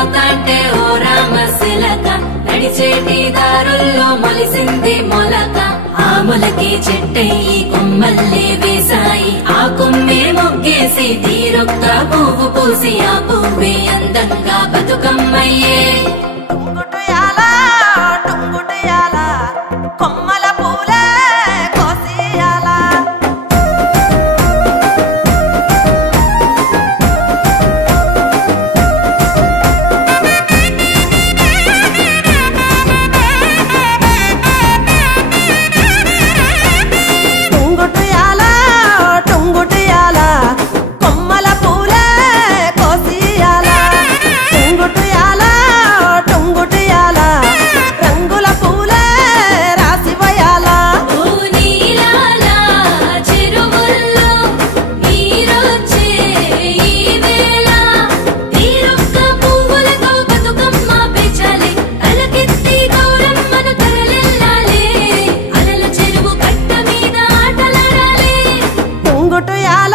పోతాంటే ఓ రామశిలక నడిచేటి దారుల్లో మొలిసింది మొలక ఆ మొలకే చెట్టయి కొమ్మల్లే వేసాయి ఆ కొమ్మే మొగ్గేసి తీరొక్క పువ్వు పూసి ఆ పువ్వే అందంగా బతుకమ్మయ్యే కొమ్మల పూలే కోసియాల టుంగుటియాల కొమ్మల పూలే కోసియాల టుంగుటియాల రంగుల పూలే రాసివయాల ఓ నీలాల చెరువుల్లో నీరొచ్చే ఈ వేళ తీరొక్క పువ్వులతో బతుకమ్మ పెంచాలి తలకెత్తి గౌరమ్మను తరలిల్లాలి అలల చెరువు కట్ట మీద ఆటలాడాలి టుంగుటియాల